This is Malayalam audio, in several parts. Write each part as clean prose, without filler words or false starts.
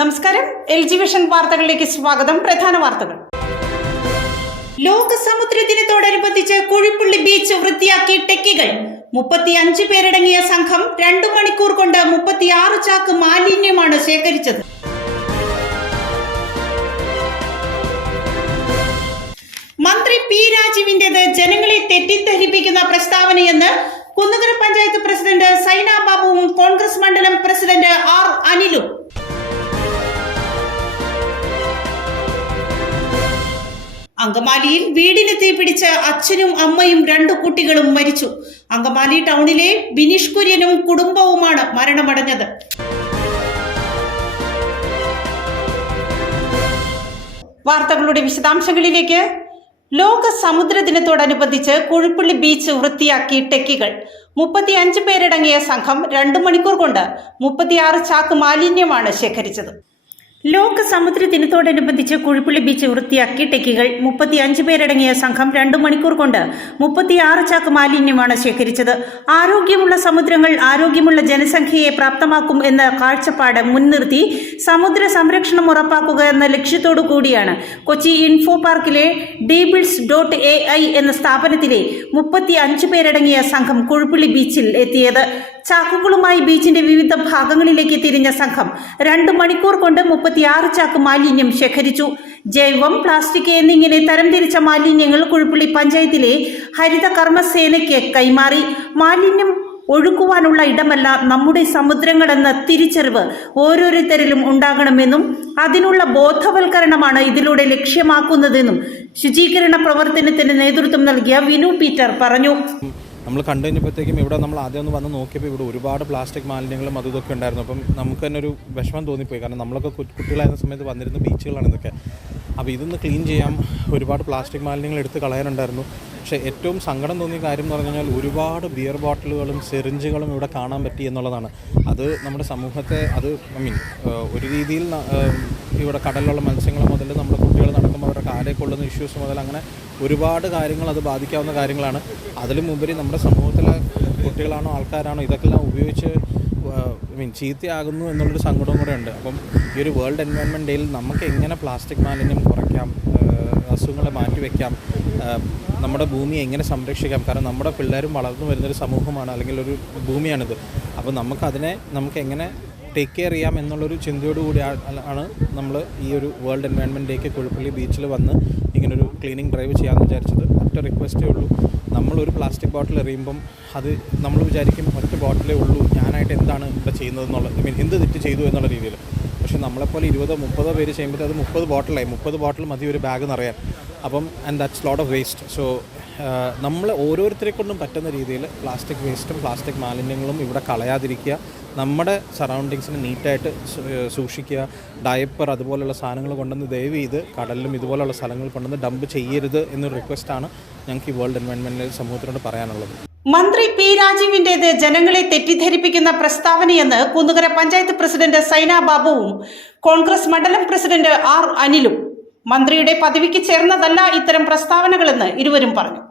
നമസ്കാരം. LG വിഷൻ വാർത്തകളിലേക്ക് സ്വാഗതം. പ്രധാന വാർത്തകൾ. ലോക സമുദ്ര ദിനത്തോടനുബന്ധിച്ച് കുഴിപ്പുള്ളി ബീച്ച് വൃത്തിയാക്കി ടെക്കികൾ. 35 പേരടങ്ങിയ സംഘം 2 മണിക്കൂർ കൊണ്ട് 36 ചാക്ക് മാലിന്യമാണ് ശേഖരിച്ചത്. മന്ത്രി പി രാജീവിന്റേത് ജനങ്ങളെ തെറ്റിദ്ധരിപ്പിക്കുന്ന പ്രസ്താവനയെന്ന് കുന്നുകര പഞ്ചായത്ത് പ്രസിഡന്റ് സൈന ബാബുവും കോൺഗ്രസ് മണ്ഡലം പ്രസിഡന്റ് ആർ അനിലും. അങ്കമാലിയിൽ വീടിന് തീപിടിച്ച് അച്ഛനും അമ്മയും 2 കുട്ടികളും മരിച്ചു. അങ്കമാലി ടൗണിലെ ബിനീഷ് കുര്യനും കുടുംബവുമാണ് മരണമടഞ്ഞത്. വാർത്തകളുടെ വിശദാംശങ്ങളിലേക്ക്. ലോക സമുദ്ര ദിനത്തോടനുബന്ധിച്ച് കുഴിപ്പുള്ളി ബീച്ച് വൃത്തിയാക്കി ടെക്കികൾ. 35 പേരടങ്ങിയ സംഘം 2 മണിക്കൂർ കൊണ്ട് 36 ചാക്ക് മാലിന്യമാണ് ശേഖരിച്ചത്. ലോക സമുദ്ര ദിനത്തോടനുബന്ധിച്ച് കുഴിപ്പുള്ളി ബീച്ച് വൃത്തിയാക്കി ടെക്കികൾ. 35 പേരടങ്ങിയ സംഘം 2 മണിക്കൂർ കൊണ്ട് 36 ചാക്ക് മാലിന്യമാണ് ശേഖരിച്ചത്. ആരോഗ്യമുള്ള സമുദ്രങ്ങൾ ആരോഗ്യമുള്ള ജനസംഖ്യയെ പ്രാപ്തമാക്കും എന്ന കാഴ്ചപ്പാട് മുൻനിർത്തി സമുദ്ര സംരക്ഷണം ഉറപ്പാക്കുക എന്ന ലക്ഷ്യത്തോടു കൂടിയാണ് കൊച്ചി ഇൻഫോ പാർക്കിലെ deebles.ai എന്ന സ്ഥാപനത്തിലെ 35 പേരടങ്ങിയ സംഘം കുഴിപ്പുള്ളി ബീച്ചിൽ എത്തിയത്. ചാക്കുകളുമായി ബീച്ചിന്റെ വിവിധ ഭാഗങ്ങളിലേക്ക് തിരിഞ്ഞ സംഘം 2 മണിക്കൂർ കൊണ്ട് 36 ചാക്ക് മാലിന്യം ശേഖരിച്ചു. ജൈവം, പ്ലാസ്റ്റിക് എന്നിങ്ങനെ തരംതിരിച്ച മാലിന്യങ്ങൾ കുഴിപ്പുള്ളി പഞ്ചായത്തിലെ ഹരിത കർമ്മസേനയ്ക്ക് കൈമാറി. മാലിന്യം ഒഴുക്കുവാനുള്ള ഇടമല്ല നമ്മുടെ സമുദ്രങ്ങളെന്ന തിരിച്ചറിവ് ഓരോരുത്തരിലും ഉണ്ടാകണമെന്നും അതിനുള്ള ബോധവൽക്കരണമാണ് ഇതിലൂടെ ലക്ഷ്യമാക്കുന്നതെന്നും ശുചീകരണ പ്രവർത്തനത്തിന് നേതൃത്വം നൽകിയ വിനു പീറ്റർ പറഞ്ഞു. നമ്മൾ കണ്ടു കഴിഞ്ഞപ്പോഴത്തേക്കും ഇവിടെ നമ്മൾ ആദ്യം ഒന്ന് വന്ന് നോക്കിയപ്പോൾ ഇവിടെ ഒരുപാട് പ്ലാസ്റ്റിക് മാലിന്യങ്ങളും അതും ഇതൊക്കെ ഉണ്ടായിരുന്നു. അപ്പം നമുക്ക് തന്നെ ഒരു വിഷമം തോന്നിപ്പോയി. കാരണം നമ്മളൊക്കെ കുട്ടികളായിരുന്ന സമയത്ത് വന്നിരുന്ന ബീച്ചുകളാണ് ഇതൊക്കെ. അപ്പോൾ ഇതൊന്ന് ക്ലീൻ ചെയ്യാം, ഒരുപാട് പ്ലാസ്റ്റിക് മാലിന്യങ്ങൾ എടുത്ത് കളയാനുണ്ടായിരുന്നു. പക്ഷേ ഏറ്റവും സങ്കടം തോന്നിയ കാര്യം എന്ന് പറഞ്ഞു കഴിഞ്ഞാൽ ഒരുപാട് ബിയർ ബോട്ടിലുകളും സിറിഞ്ചുകളും ഇവിടെ കാണാൻ പറ്റി എന്നുള്ളതാണ്. അത് നമ്മുടെ സമൂഹത്തെ ഒരു രീതിയിൽ ഇവിടെ കടലിലുള്ള മത്സ്യങ്ങൾ മുതൽ നമ്മുടെ കുട്ടികൾ നടക്കുമ്പോൾ അവരുടെ കാലേ കൊള്ളുന്ന ഇഷ്യൂസ് മുതൽ അങ്ങനെ ഒരുപാട് കാര്യങ്ങൾ അത് ബാധിക്കാവുന്ന കാര്യങ്ങളാണ്. അതിലും ഉപരി നമ്മുടെ സമൂഹത്തിലെ കുട്ടികളാണോ ആൾക്കാരാണോ ഇതൊക്കെല്ലാം ഉപയോഗിച്ച് ചീത്തയാകുന്നു എന്നുള്ളൊരു സങ്കടവും കൂടെ ഉണ്ട്. അപ്പം ഈ ഒരു വേൾഡ് എൻവയോൺമെൻറ്റ് ഡേയിൽ നമുക്ക് എങ്ങനെ പ്ലാസ്റ്റിക് മാലിന്യം കുറയ്ക്കാം, അസുഖങ്ങളെ മാറ്റിവെക്കാം, നമ്മുടെ ഭൂമിയെ എങ്ങനെ സംരക്ഷിക്കാം. കാരണം നമ്മുടെ പിള്ളേരും വളർന്നു വരുന്നൊരു സമൂഹമാണ്, അല്ലെങ്കിൽ ഒരു ഭൂമിയാണിത്. അപ്പോൾ നമുക്ക് എങ്ങനെ ടേക്ക് കെയർ ചെയ്യാം എന്നുള്ളൊരു ചിന്തയോടുകൂടി ആണ് നമ്മൾ ഈ ഒരു വേൾഡ് എൻവയോൺമെൻറ്റ് ഡേക്ക് കുഴിപ്പുള്ളി ബീച്ചിൽ വന്ന് ഇങ്ങനൊരു ക്ലീനിങ് ഡ്രൈവ് ചെയ്യാമെന്ന് വിചാരിച്ചത്. ഒറ്റ റിക്വസ്റ്റേ ഉള്ളൂ, നമ്മളൊരു പ്ലാസ്റ്റിക് ബോട്ടിൽ എറിയുമ്പം അത് നമ്മൾ വിചാരിക്കും ഒറ്റ ബോട്ടിലേ ഉള്ളൂ, ഞാനായിട്ട് എന്താണ് ഇവിടെ ചെയ്യുന്നതെന്നുള്ളത്, എന്ത് തെറ്റ് ചെയ്തു എന്നുള്ള രീതിയിൽ. പക്ഷേ നമ്മളെപ്പോലെ 20-30 പേര് ചെയ്യുമ്പോൾ അത് 30 ബോട്ടിലായി. 30 ബോട്ടിൽ മതി ഒരു ബാഗ് നിറയാൻ. അപ്പം that's lot of waste. So നമ്മൾ ഓരോരുത്തരെ കൊണ്ടും പറ്റുന്ന രീതിയിൽ പ്ലാസ്റ്റിക് വേസ്റ്റും പ്ലാസ്റ്റിക് മാലിന്യങ്ങളും ഇവിടെ കളയാതിരിക്കുക, നമ്മുടെ സറൗണ്ടിങ്സിനെ നീറ്റായിട്ട് സൂക്ഷിക്കുക. ഡയപ്പർ അതുപോലുള്ള സാധനങ്ങൾ കൊണ്ടുവന്ന് ദയവ് ചെയ്ത് കടലിലും ഇതുപോലുള്ള സ്ഥലങ്ങളിൽ കൊണ്ടുവന്ന് ഡംപ് ചെയ്യരുത് എന്നൊരു റിക്വസ്റ്റാണ് ഞങ്ങൾക്ക് ഈ വേൾഡ് എൻവയോൺമെൻറ്റ് സമൂഹത്തിനോട് പറയാനുള്ളത്. മന്ത്രി പി രാജീവിന്റേത് ജനങ്ങളെ തെറ്റിദ്ധരിപ്പിക്കുന്ന പ്രസ്താവനയെന്ന് കുന്നുകര പഞ്ചായത്ത് പ്രസിഡന്റ് സൈന ബാബുവും കോൺഗ്രസ് മണ്ഡലം പ്രസിഡന്റ് ആർ അനിലും. മന്ത്രിയുടെ പദവിക്ക് ചേർന്നതല്ല ഇത്തരം പ്രസ്താവനകളെന്ന് ഇരുവരും പറഞ്ഞു.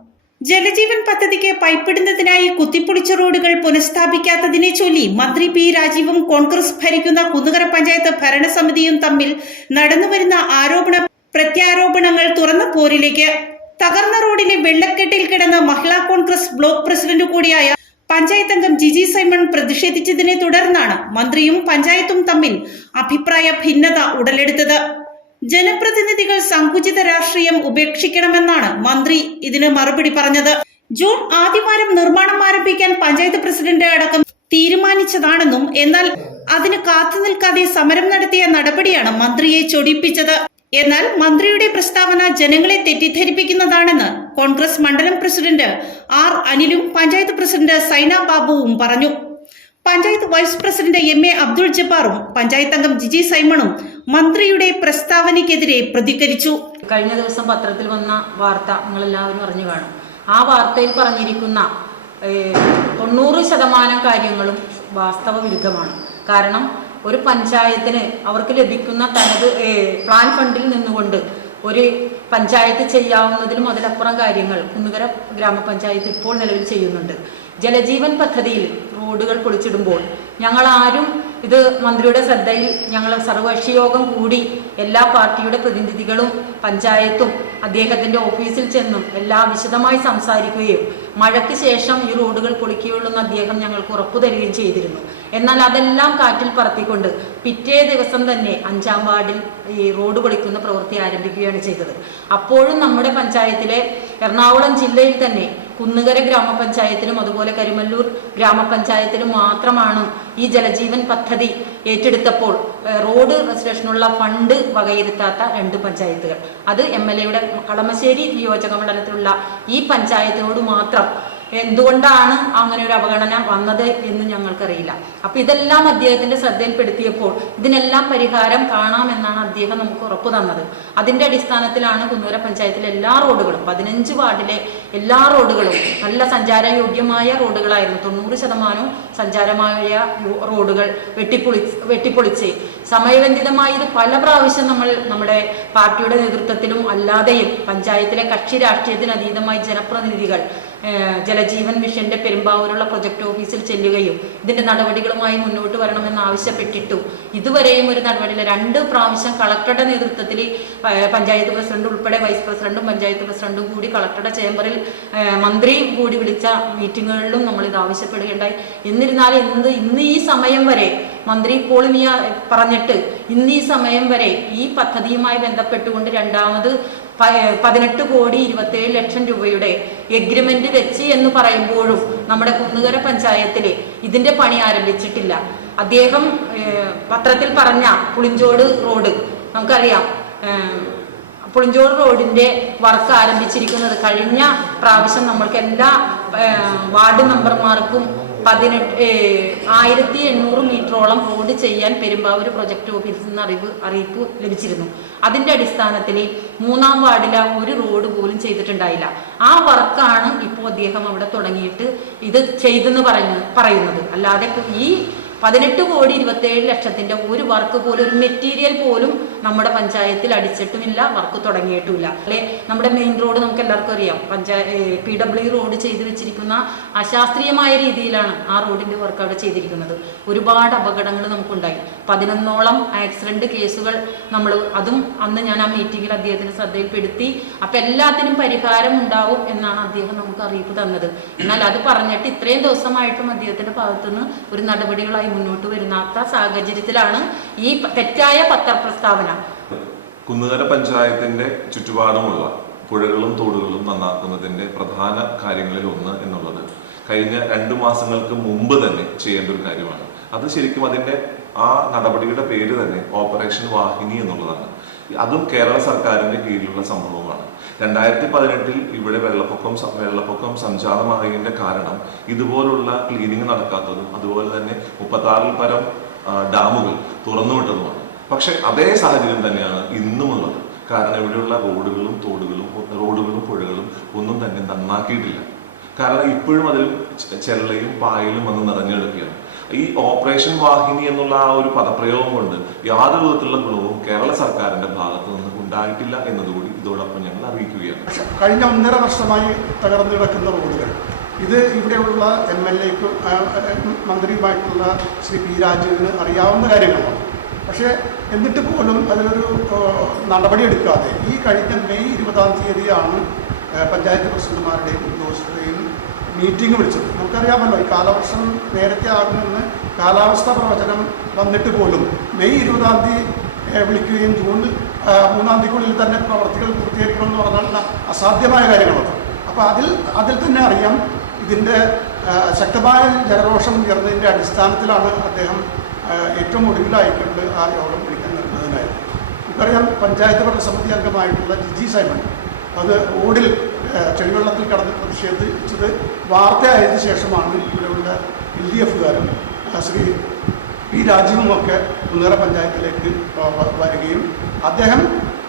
ജലജീവൻ പദ്ധതിക്ക് പൈപ്പിടുന്നതിനായി കുത്തിപ്പൊളിച്ച റോഡുകൾ പുനഃസ്ഥാപിക്കാത്തതിനെ ചൊല്ലി മന്ത്രി പി രാജീവും കോൺഗ്രസ് ഭരിക്കുന്ന കുന്നുകര പഞ്ചായത്ത് ഭരണസമിതിയും തമ്മിൽ നടന്നുവരുന്ന ആരോപണ പ്രത്യാരോപണങ്ങൾ തുറന്ന പോരിലേക്ക്. തകർന്ന റോഡിലെ വെള്ളക്കെട്ടിൽ കിടന്ന് മഹിളാ കോൺഗ്രസ് ബ്ലോക്ക് പ്രസിഡന്റ് കൂടിയായ പഞ്ചായത്ത് അംഗം ജിജി സൈമൺ പ്രതിഷേധിച്ചതിനെ തുടർന്നാണ് മന്ത്രിയും പഞ്ചായത്തും തമ്മിൽ അഭിപ്രായ ഭിന്നത ഉടലെടുത്തത്. ജനപ്രതിനിധികൾ സങ്കുചിത രാഷ്ട്രീയം ഉപേക്ഷിക്കണമെന്നാണ് മന്ത്രി ഇതിന് മറുപടി പറഞ്ഞത്. ജൂൺ ആദ്യവാരം നിർമ്മാണം ആരംഭിക്കാൻ പഞ്ചായത്ത് പ്രസിഡന്റ് അടക്കം തീരുമാനിച്ചതാണെന്നും എന്നാൽ അതിന് കാത്തുനിൽക്കാതെ സമരം നടത്തിയ നടപടിയാണ് മന്ത്രിയെ ചൊടിപ്പിച്ചത്. എന്നാൽ മന്ത്രിയുടെ പ്രസ്താവന ജനങ്ങളെ തെറ്റിദ്ധരിപ്പിക്കുന്നതാണെന്ന് കോൺഗ്രസ് മണ്ഡലം പ്രസിഡന്റ് ആർ അനിലും പഞ്ചായത്ത് പ്രസിഡന്റ് സൈന ബാബുവും പറഞ്ഞു. Panchayat vice president MA Abdul ജബ്ബാറും പഞ്ചായത്ത് അംഗം ജിജി സൈമണും മന്ത്രിയുടെ പ്രസ്താവനയ്ക്കെതിരെ പ്രതികരിച്ചു. കഴിഞ്ഞ ദിവസം പത്രത്തിൽ വന്ന വാർത്ത നിങ്ങളെല്ലാവരും അറിഞ്ഞു കാണും. ആ വാർത്തയിൽ പറഞ്ഞിരിക്കുന്ന 90% കാര്യങ്ങളും വാസ്തവ വിരുദ്ധമാണ്. കാരണം ഒരു പഞ്ചായത്തിന് അവർക്ക് ലഭിക്കുന്ന തനത് പ്ലാൻ ഫണ്ടിൽ നിന്നുകൊണ്ട് ഒരു പഞ്ചായത്ത് ചെയ്യാവുന്നതിലും അതിലപ്പുറം കാര്യങ്ങൾ കുന്നുകര ഗ്രാമപഞ്ചായത്ത് ഇപ്പോൾ നിലവിൽ ചെയ്യുന്നുണ്ട്. ജലജീവൻ പദ്ധതിയിൽ റോഡുകൾ പൊളിച്ചിടുമ്പോൾ ഞങ്ങളാരും ഇത് മന്ത്രിയുടെ ശ്രദ്ധയിൽ ഞങ്ങൾ സർവകക്ഷി യോഗം കൂടി എല്ലാ പാർട്ടിയുടെ പ്രതിനിധികളും പഞ്ചായത്തും അദ്ദേഹത്തിൻ്റെ ഓഫീസിൽ ചെന്നും എല്ലാം വിശദമായി സംസാരിക്കുകയും മഴയ്ക്ക് ശേഷം ഈ റോഡുകൾ പൊളിക്കുകയുള്ളൂ എന്ന് അദ്ദേഹം ഞങ്ങൾക്ക് ഉറപ്പു തരികയും ചെയ്തിരുന്നു. എന്നാൽ അതെല്ലാം കാറ്റിൽ പറത്തിക്കൊണ്ട് പിറ്റേ ദിവസം തന്നെ 5-ാം വാർഡിൽ ഈ റോഡ് പൊളിക്കുന്ന പ്രവൃത്തി ആരംഭിക്കുകയാണ് ചെയ്തത്. അപ്പോഴും നമ്മുടെ പഞ്ചായത്തിലെ എറണാകുളം ജില്ലയിൽ തന്നെ കുന്നുകര ഗ്രാമപഞ്ചായത്തിലും അതുപോലെ കരിമല്ലൂർ ഗ്രാമപഞ്ചായത്തിലും മാത്രമാണ് ഈ ജലജീവൻ പദ്ധതി ഏറ്റെടുത്തപ്പോൾ റോഡ് റെസ്റ്റോറേഷനുള്ള ഫണ്ട് വകയിരുത്താത്ത 2 പഞ്ചായത്തുകൾ. അത് MLAയുടെ കളമശ്ശേരി നിയോജക മണ്ഡലത്തിലുള്ള ഈ പഞ്ചായത്തിനോട് മാത്രം. എന്തുകൊണ്ടാണ് അങ്ങനെ ഒരു അവഗണന വന്നത് എന്ന് ഞങ്ങൾക്കറിയില്ല. അപ്പം ഇതെല്ലാം അദ്ദേഹത്തിൻ്റെ ശ്രദ്ധയിൽപ്പെടുത്തിയപ്പോൾ ഇതിനെല്ലാം പരിഹാരം കാണാമെന്നാണ് അദ്ദേഹം നമുക്ക് ഉറപ്പു തന്നത്. അതിൻ്റെ അടിസ്ഥാനത്തിലാണ് കുന്നുകര പഞ്ചായത്തിലെ എല്ലാ റോഡുകളും 15 വാർഡിലെ എല്ലാ റോഡുകളും നല്ല സഞ്ചാരയോഗ്യമായ റോഡുകളായിരുന്നു. 90% സഞ്ചാരമായ റോഡുകൾ വെട്ടിപ്പൊളിച്ച് സമയബന്ധിതമായി ഇത് പല പ്രാവശ്യം നമ്മുടെ പാർട്ടിയുടെ നേതൃത്വത്തിലും അല്ലാതെയും പഞ്ചായത്തിലെ കക്ഷി രാഷ്ട്രീയത്തിന് അതീതമായി ജനപ്രതിനിധികൾ ജലജീവൻ മിഷന്റെ പെരുമ്പാവൂരുള്ള പ്രൊജക്ട് ഓഫീസിൽ ചെല്ലുകയും ഇതിന്റെ നടപടികളുമായി മുന്നോട്ട് വരണമെന്ന് ആവശ്യപ്പെട്ടിട്ടു ഇതുവരെയും ഒരു നടപടിയില്ല. 2 പ്രാവശ്യം കളക്ടറുടെ നേതൃത്വത്തിൽ പഞ്ചായത്ത് പ്രസിഡന്റ് ഉൾപ്പെടെ വൈസ് പ്രസിഡന്റും പഞ്ചായത്ത് പ്രസിഡന്റും കൂടി കളക്ടറുടെ ചേംബറിൽ മന്ത്രിയും കൂടി വിളിച്ച മീറ്റിങ്ങുകളിലും നമ്മൾ ഇത് ആവശ്യപ്പെടുകയുണ്ടായി. എന്നിരുന്നാലും ഇന്ന് ഈ സമയം വരെ മന്ത്രി പോളിമിയ പറഞ്ഞിട്ട് ഇന്ന് ഈ സമയം വരെ ഈ പദ്ധതിയുമായി ബന്ധപ്പെട്ടുകൊണ്ട് രണ്ടാമത് 18,27,00,000 രൂപയുടെ എഗ്രിമെന്റ് വെച്ച് എന്ന് പറയുമ്പോഴും നമ്മുടെ കുന്നുകര പഞ്ചായത്തിൽ ഇതിന്റെ പണി ആരംഭിച്ചിട്ടില്ല. അദ്ദേഹം പത്രത്തിൽ പറഞ്ഞ പുളിഞ്ചോട് റോഡ് നമുക്കറിയാം. പുളിഞ്ചോട് റോഡിന്റെ വർക്ക് ആരംഭിച്ചിരിക്കുന്നത് കഴിഞ്ഞ പ്രാവശ്യം നമ്മൾക്ക് എല്ലാ വാർഡ് മെമ്പർമാർക്കും 1800 മീറ്ററോളം റോഡ് ചെയ്യാൻ പെരുമ്പാവൂർ പ്രൊജക്ട് ഓഫീസിൽ നിന്ന് അറിയിപ്പ് ലഭിച്ചിരുന്നു. അതിന്റെ അടിസ്ഥാനത്തിൽ 3-ാം വാർഡിലെ ഒരു റോഡ് പോലും ചെയ്തിട്ടുണ്ടായില്ല. ആ വർക്കാണ് ഇപ്പോൾ അദ്ദേഹം അവിടെ തുടങ്ങിയിട്ട് ഇത് ചെയ്തെന്ന് പറയുന്നത്. അല്ലാതെ ഈ 18,27,00,000 ഒരു വർക്ക് പോലും ഒരു മെറ്റീരിയൽ പോലും നമ്മുടെ പഞ്ചായത്തിൽ അടിച്ചിട്ടുമില്ല, വർക്ക് തുടങ്ങിയിട്ടുമില്ല. അല്ലെ നമ്മുടെ മെയിൻ റോഡ് നമുക്ക് എല്ലാവർക്കും അറിയാം. PW റോഡ് ചെയ്തു വെച്ചിരിക്കുന്ന അശാസ്ത്രീയമായ രീതിയിലാണ് ആ റോഡിന്റെ വർക്ക് അവിടെ ചെയ്തിരിക്കുന്നത്. ഒരുപാട് അപകടങ്ങൾ നമുക്കുണ്ടായി. 11ഓളം ആക്സിഡന്റ് കേസുകൾ അതും അന്ന് ഞാൻ ആ മീറ്റിംഗിൽ അദ്ദേഹത്തിന് ശ്രദ്ധയിൽപ്പെടുത്തി. അപ്പൊ എല്ലാത്തിനും പരിഹാരം ഉണ്ടാവും എന്നാണ് അദ്ദേഹം നമുക്ക് അറിയിപ്പ് തന്നത്. എന്നാൽ അത് പറഞ്ഞിട്ട് ഇത്രയും ദിവസമായിട്ടും അദ്ദേഹത്തിന്റെ ഭാഗത്തുനിന്ന് ഒരു നടപടികളായി മുന്നോട്ട് വരുന്നാത്ത സാഹചര്യത്തിലാണ് ഈ തെറ്റായ പത്രപ്രസ്താവന. കുന്നുകര പഞ്ചായത്തിന്റെ ചുറ്റുപാടുമുള്ള പുഴകളും തോടുകളും നന്നാക്കുന്നതിന്റെ പ്രധാന കാര്യങ്ങളിൽ ഒന്ന് എന്നുള്ളത് കഴിഞ്ഞ 2 മാസങ്ങൾക്ക് മുമ്പ് തന്നെ ചെയ്യേണ്ട ഒരു കാര്യമാണ്. അത് ശരിക്കും അതിന്റെ ആ നടപടിയുടെ പേര് തന്നെ ഓപ്പറേഷൻ വാഹിനി എന്നുള്ളതാണ്. അതും കേരള സർക്കാരിന്റെ കീഴിലുള്ള സംഭവമാണ്. 2018 ഇവിടെ വെള്ളപ്പൊക്കം സംജാതമായതിന്റെ കാരണം ഇതുപോലുള്ള ക്ലീനിങ് നടക്കാത്തതും അതുപോലെ തന്നെ 36-ൽ പരം ഡാമുകൾ തുറന്നുവിട്ടതുമാണ്. പക്ഷെ അതേ സാഹചര്യം തന്നെയാണ് ഇന്നുമുള്ളത്. കാരണം ഇവിടെയുള്ള റോഡുകളും പുഴകളും ഒന്നും തന്നെ നന്നാക്കിയിട്ടില്ല. കാരണം ഇപ്പോഴും അതിൽ ചെള്ളയും പായലും വന്ന് നിറഞ്ഞെടുക്കുകയാണ്. ഈ ഓപ്പറേഷൻ വാഹിനി എന്നുള്ള ആ ഒരു പദപ്രയോഗം കൊണ്ട് യാതൊരു വിധത്തിലുള്ള ഗുണവും കേരള സർക്കാരിന്റെ ഭാഗത്തു നിന്ന് ഉണ്ടായിട്ടില്ല എന്നതുകൂടി ഇതോടൊപ്പം ഞങ്ങൾ അറിയിക്കുകയാണ്. കഴിഞ്ഞ 1.5 വർഷമായി തകർന്നു കിടക്കുന്ന റോഡുകൾ ഇത് ഇവിടെയുള്ള MLAക്കും മന്ത്രിയുമായിട്ടുള്ള ശ്രീ P. രാജുവിന് അറിയാവുന്ന കാര്യങ്ങളാണ്. പക്ഷേ എന്നിട്ട് പോലും അതിലൊരു നടപടിയെടുക്കാതെ ഈ കഴിഞ്ഞ മെയ് 20-ാം തീയതിയാണ് പഞ്ചായത്ത് പ്രസിഡന്റുമാരുടെയും ഉദ്യോഗസ്ഥരുടെയും മീറ്റിംഗ് വിളിച്ചത്. നമുക്കറിയാമല്ലോ ഈ കാലവർഷം നേരത്തെ ആകുമെന്ന് കാലാവസ്ഥാ പ്രവചനം വന്നിട്ട് പോലും മെയ് 20-ാം തീയതി വിളിക്കുകയും ജൂൺ 3-ാം തീയതിക്കുള്ളിൽ തന്നെ പ്രവർത്തികൾ പൂർത്തീകരിക്കണമെന്ന് പറഞ്ഞാൽ അസാധ്യമായ കാര്യങ്ങളാണ്. അപ്പോൾ അതിൽ തന്നെ അറിയാം ഇതിൻ്റെ ശക്തമായ ജനരോഷം ഉയർന്നതിൻ്റെ അടിസ്ഥാനത്തിലാണ് അദ്ദേഹം ഏറ്റവും ഒടുവിലായിക്കൊണ്ട് ആ യോഗം വിളിക്കാൻ നിർബന്ധനായത്. നമുക്കറിയാം പഞ്ചായത്ത് ഭരണസമിതി അംഗമായിട്ടുള്ള ജിജി സൈമൺ അത് റോഡിൽ ചെളിവെള്ളത്തിൽ കടന്ന് പ്രതിഷേധിച്ചത് വാർത്തയായതിനു ശേഷമാണ് ഇവിടെയുള്ള LDFകാരും ശ്രീ P. രാജുവുമൊക്കെ കുന്നുകര പഞ്ചായത്തിലേക്ക് വരികയും അദ്ദേഹം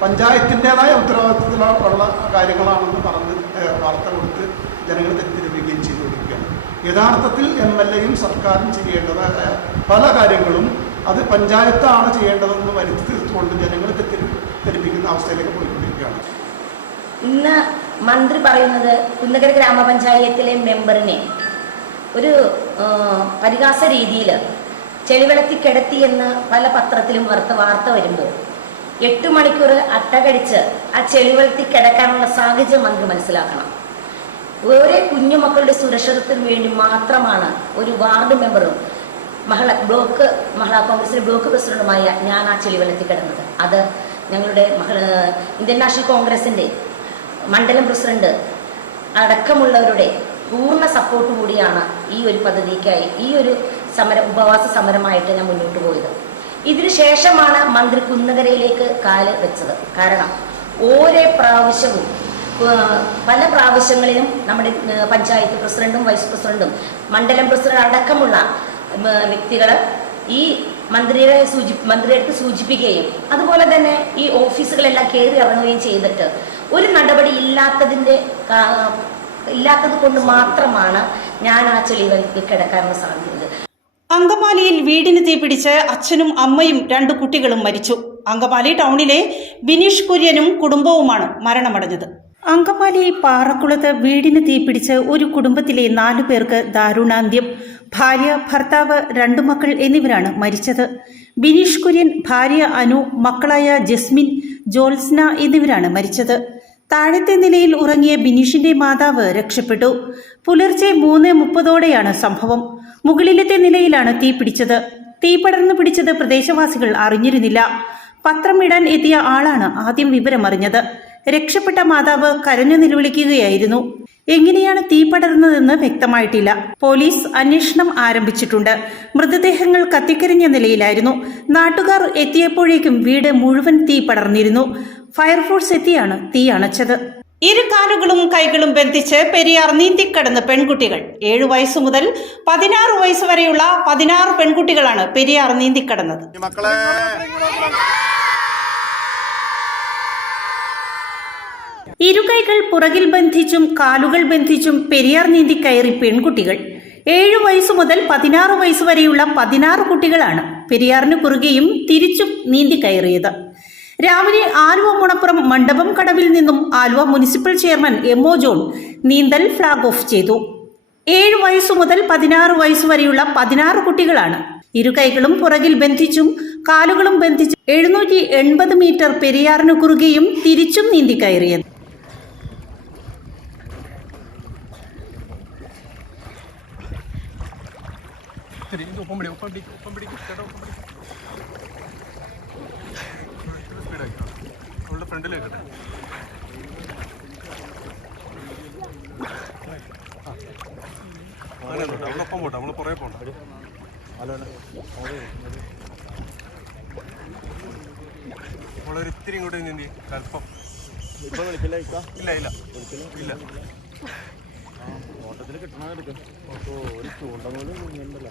പഞ്ചായത്തിൻ്റെതായ ഉത്തരവാദിത്വത്തിലുള്ള കാര്യങ്ങളാണെന്ന് പറഞ്ഞ് വാർത്ത കൊടുത്ത് ജനങ്ങളെ തെറ്റിദ്ധരിപ്പിക്കുകയും ചെയ്തുകൊണ്ടിരിക്കുകയാണ്. യഥാർത്ഥത്തിൽ MLAയും സർക്കാരും ചെയ്യേണ്ടതായ പല കാര്യങ്ങളും അത് പഞ്ചായത്താണ് ചെയ്യേണ്ടതെന്ന് വരുത്തി തീർത്തുകൊണ്ട് ജനങ്ങളെ തെറ്റിദ്ധരിപ്പിക്കുന്ന അവസ്ഥയിലേക്ക് പോയിക്കൊണ്ടിരിക്കുകയാണ്. ഇന്ന് മന്ത്രി പറയുന്നത് കുന്നുകര ഗ്രാമപഞ്ചായത്തിലെ മെമ്പറിനെ ഒരു പരിഹാസ രീതിയിൽ ചെളിവെള്ളത്തിൽ കിടത്തിയെന്ന് പല പത്രത്തിലും വാർത്ത വരുമ്പോൾ 8 മണിക്കൂർ അട്ടകടിച്ച് ആ ചെളിവെള്ളത്തിൽ കിടക്കാനുള്ള സാഹചര്യം മന്ത്രി മനസ്സിലാക്കണം. ഓരോ കുഞ്ഞുമക്കളുടെ സുരക്ഷിതത്വത്തിന് വേണ്ടി മാത്രമാണ് ഒരു വാർഡ് മെമ്പറും മഹിളാ കോൺഗ്രസിന്റെ ബ്ലോക്ക് പ്രസിഡന്റുമായ ഞാൻ ആ ചെളിവെള്ളത്തിൽ കിടന്നത്. അത് ഞങ്ങളുടെ ഇന്ത്യൻ നാഷണൽ കോൺഗ്രസിന്റെ മണ്ഡലം പ്രസിഡന്റ് അടക്കമുള്ളവരുടെ പൂർണ്ണ സപ്പോർട്ട് കൂടിയാണ് ഈ ഒരു പദ്ധതിക്കായി ഈ ഒരു ഉപവാസ സമരമായിട്ട് ഞാൻ മുന്നോട്ട് പോയത്. ഇതിനു ശേഷമാണ് മന്ത്രി കുന്നകരയിലേക്ക് കാല് വെച്ചത്. കാരണം ഓരോ പ്രാവശ്യവും പല പ്രാവശ്യങ്ങളിലും നമ്മുടെ പഞ്ചായത്ത് പ്രസിഡന്റും വൈസ് പ്രസിഡന്റും മണ്ഡലം പ്രസിഡന്റ് അടക്കമുള്ള വ്യക്തികൾ ഈ മന്ത്രിയുടെ സൂചിപ്പിക്കുകയും അതുപോലെ തന്നെ ഈ ഓഫീസുകളെല്ലാം കയറി ഇറങ്ങുകയും ചെയ്തിട്ട് ഒരു നടപടി ഇല്ലാത്തത് കൊണ്ട് മാത്രമാണ് ഞാൻ ആ ചെളിവെള്ളത്തിൽ കിടക്കാനുള്ള സാധ്യത. അങ്കമാലിയിൽ വീടിന് തീപിടിച്ച് അച്ഛനും അമ്മയും 2 കുട്ടികളും മരിച്ചു. അങ്കമാലി ടൗണിലെ ബിനീഷ് കുര്യനും കുടുംബവുമാണ് മരണമടഞ്ഞത്. അങ്കമാലി പാറക്കുളത്ത് വീടിന് തീപിടിച്ച് ഒരു കുടുംബത്തിലെ 4 പേർക്ക് ദാരുണാന്ത്യം. ഭാര്യ, ഭർത്താവ്, 2 മക്കൾ എന്നിവരാണ് മരിച്ചത്. ബിനീഷ് കുര്യൻ, ഭാര്യ അനു, മക്കളായ ജസ്മിൻ, ജോത്സ്ന എന്നിവരാണ് മരിച്ചത്. താഴത്തെ നിലയിൽ ഉറങ്ങിയ ബിനീഷിന്റെ മാതാവ് രക്ഷപ്പെട്ടു. പുലർച്ചെ 3:30ഓടെയാണ് സംഭവം. മുകളിലത്തെ നിലയിലാണ് തീ പിടിച്ചത്. തീ പടർന്നു പിടിച്ചത് പ്രദേശവാസികൾ അറിഞ്ഞിരുന്നില്ല. പത്രം ഇടാൻ എത്തിയ ആളാണ് ആദ്യം വിവരമറിഞ്ഞത്. രക്ഷപ്പെട്ട മാതാവ് കരഞ്ഞു നിലവിളിക്കുകയായിരുന്നു. എങ്ങനെയാണ് തീ പടർന്നതെന്ന് വ്യക്തമായിട്ടില്ല. പോലീസ് അന്വേഷണം ആരംഭിച്ചിട്ടുണ്ട്. മൃതദേഹങ്ങൾ കത്തിക്കരിഞ്ഞ നിലയിലായിരുന്നു. നാട്ടുകാർ എത്തിയപ്പോഴേക്കും വീട് മുഴുവൻ തീ പടർന്നിരുന്നു. ഫയർഫോഴ്സ് എത്തിയാണ് തീ അണച്ചത്. 2 കാലുകളും കൈകളും ബന്ധിച്ച് പെരിയാർ നീന്തിക്കടന്ന് പെൺകുട്ടികൾ. 7 വയസ്സു മുതൽ 16 വയസ്സ് വരെയുള്ള 16 പെൺകുട്ടികളാണ് പെരിയാർ നീന്തിക്കടന്നത്. ഇരുകൈകൾ പുറകിൽ ബന്ധിച്ചും കാലുകൾ ബന്ധിച്ചും പെരിയാർ നീന്തി കയറി പെൺകുട്ടികൾ. 7 വയസ്സു മുതൽ 16 വയസ്സ് വരെയുള്ള 16 കുട്ടികളാണ് പെരിയാറിന് കുറുകെയും തിരിച്ചും നീന്തി കയറിയത്. രാവിലെ ആലുവ മുണപ്പുറം മണ്ഡപം കടവിൽ നിന്നും ആലുവ മുനിസിപ്പൽ ചെയർമാൻ എം.ഒ. ജോൺ നീന്തൽ ഫ്ളാഗ് ഓഫ് ചെയ്തു. 7 വയസ്സു മുതൽ 16 വയസ്സ് വരെയുള്ള 16 കുട്ടികളാണ് ഇരുകൈകളും പുറകിൽ ബന്ധിച്ചും കാലുകളും ബന്ധിച്ചും 780 മീറ്റർ പെരിയാറിന് കുറുകെയും തിരിച്ചും നീന്തി കയറിയത്. ഇത്തിരി ഇങ്ങോട്ട് നീന്തി അല്പം ഇല്ല ഓട്ടത്തിൽ കിട്ടണമെടുക്കും. ഒരു ചൂണ്ട പോലും നീന്തല്ല.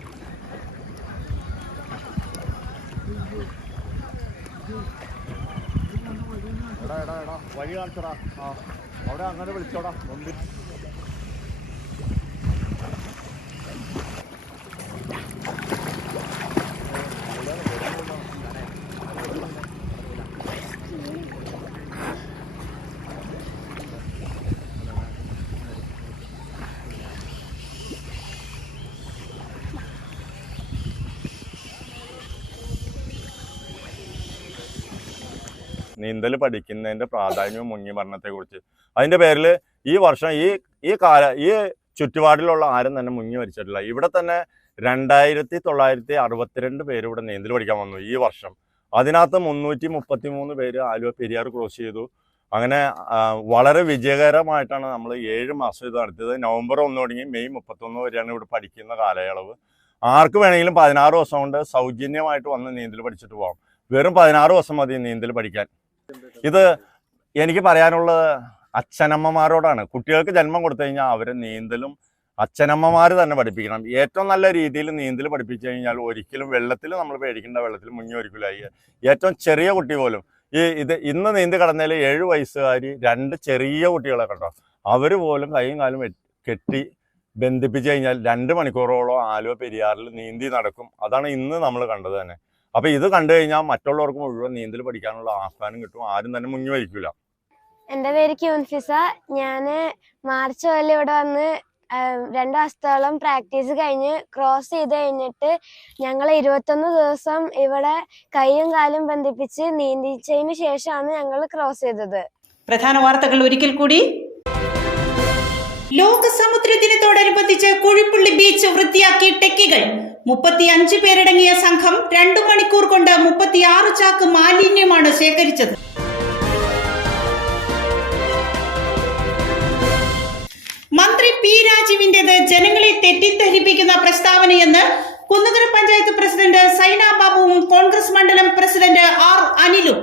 എടാ വഴി കാണിച്ചടാ. അവിടെ അങ്ങനെ വിളിച്ചോടാ. മുമ്പിൽ നീന്തൽ പഠിക്കുന്നതിൻ്റെ പ്രാധാന്യവും മുങ്ങിമരണത്തെക്കുറിച്ച് അതിൻ്റെ പേരിൽ ഈ വർഷം ഈ ചുറ്റുപാടിലുള്ള ആരും തന്നെ മുങ്ങി മരിച്ചിട്ടില്ല. ഇവിടെ തന്നെ 2962 പേര് ഇവിടെ നീന്തൽ പഠിക്കാൻ വന്നു ഈ വർഷം. അതിനകത്ത് 333 പേര് ആലുവ പെരിയാർ ക്രോസ് ചെയ്തു. അങ്ങനെ വളരെ വിജയകരമായിട്ടാണ് നമ്മൾ 7 മാസം ഇത് നടത്തിയത്. നവംബർ 1 തുടങ്ങി മെയ് 31 വരെയാണ് ഇവിടെ പഠിക്കുന്ന കാലയളവ്. ആർക്ക് വേണമെങ്കിലും 16 ദിവസം കൊണ്ട് സൗജന്യമായിട്ട് വന്ന് നീന്തൽ പഠിച്ചിട്ട് പോകാം. വെറും 16 ദിവസം മതി നീന്തൽ പഠിക്കാൻ. ഇത് എനിക്ക് പറയാനുള്ളത് അച്ഛനമ്മമാരോടാണ്. കുട്ടികൾക്ക് ജന്മം കൊടുത്തു കഴിഞ്ഞാൽ അവരെ നീന്തലും അച്ഛനമ്മമാർ തന്നെ പഠിപ്പിക്കണം. ഏറ്റവും നല്ല രീതിയിൽ നീന്തൽ പഠിപ്പിച്ചു കഴിഞ്ഞാൽ ഒരിക്കലും വെള്ളത്തിൽ നമ്മൾ പേടിക്കേണ്ട, വെള്ളത്തിൽ മുങ്ങി ഒരിക്കലും. ഏറ്റവും ചെറിയ കുട്ടി പോലും ഇന്ന് നീന്തി കടന്നതിൽ 7 വയസ്സുകാരി 2 ചെറിയ കുട്ടികളെ കണ്ടോ, അവർ പോലും കൈയും കാലും കെട്ടി ബന്ധിപ്പിച്ചു കഴിഞ്ഞാൽ 2 മണിക്കൂറോളം ആലുവ പെരിയാറിൽ നീന്തി നടക്കും. അതാണ് ഇന്ന് നമ്മൾ കണ്ടത് തന്നെ. അപ്പോൾ ഇത് കണ്ടു കഴിഞ്ഞാൽ മറ്റുള്ളവർക്ക് മുഴുവൻ നീന്തൽ പഠിക്കാനുള്ള ആഹ്വാനം കിട്ടും. ആരും തന്നെ മുങ്ങി മരിക്കില്ല. എൻ്റെ പേര് ക്യൂൻഫിസ. ഞാൻ മാർച്ച് മുതൽ ഇവിടെ വന്ന് 2 ദിവസത്തോളം പ്രാക്ടീസ് കഴിഞ്ഞ് ക്രോസ് ചെയ്ത് കഴിഞ്ഞിട്ട് ഞങ്ങൾ 21 ദിവസം ഇവിടെ കൈയും കാലും ബന്ധിപ്പിച്ച് നീന്തിച്ചതിന് ശേഷമാണ് ഞങ്ങൾ ക്രോസ് ചെയ്തത്. പ്രധാന വാർത്തകൾ ഒരിക്കൽ കൂടി. ലോക സമുദ്ര ദിനത്തോടനുബന്ധിച്ച് കുഴിപ്പുള്ളി ബീച്ച് വൃത്തിയാക്കി ടെക്കികൾ. 35 പേരടങ്ങിയ സംഘം 2 മണിക്കൂർ കൊണ്ട് 36 ചാക്ക് മാലിന്യമാണ് ശേഖരിച്ചത്. മന്ത്രി പി രാജീവിന്റേത് ജനങ്ങളെ തെറ്റിദ്ധരിപ്പിക്കുന്ന പ്രസ്താവനയെന്ന് കുന്നുകര പഞ്ചായത്ത് പ്രസിഡന്റ് സൈന ബാബുവും കോൺഗ്രസ് മണ്ഡലം പ്രസിഡന്റ് ആർ അനിലും.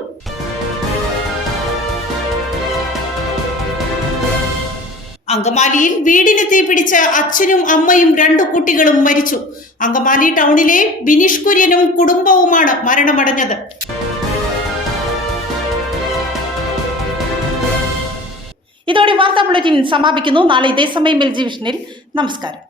അങ്കമാലിയിൽ വീടിന് തീപിടിച്ച് അച്ഛനും അമ്മയും 2 കുട്ടികളും മരിച്ചു. അങ്കമാലി ടൗണിലെ ബിനീഷ് കുര്യനും കുടുംബവുമാണ് മരണമടഞ്ഞത്. ഇതോടെ വാർത്താ ബുള്ളറ്റിൻ സമാപിക്കുന്നു. നാളെ ഇതേ സമയം LG വിഷനിൽ. നമസ്കാരം.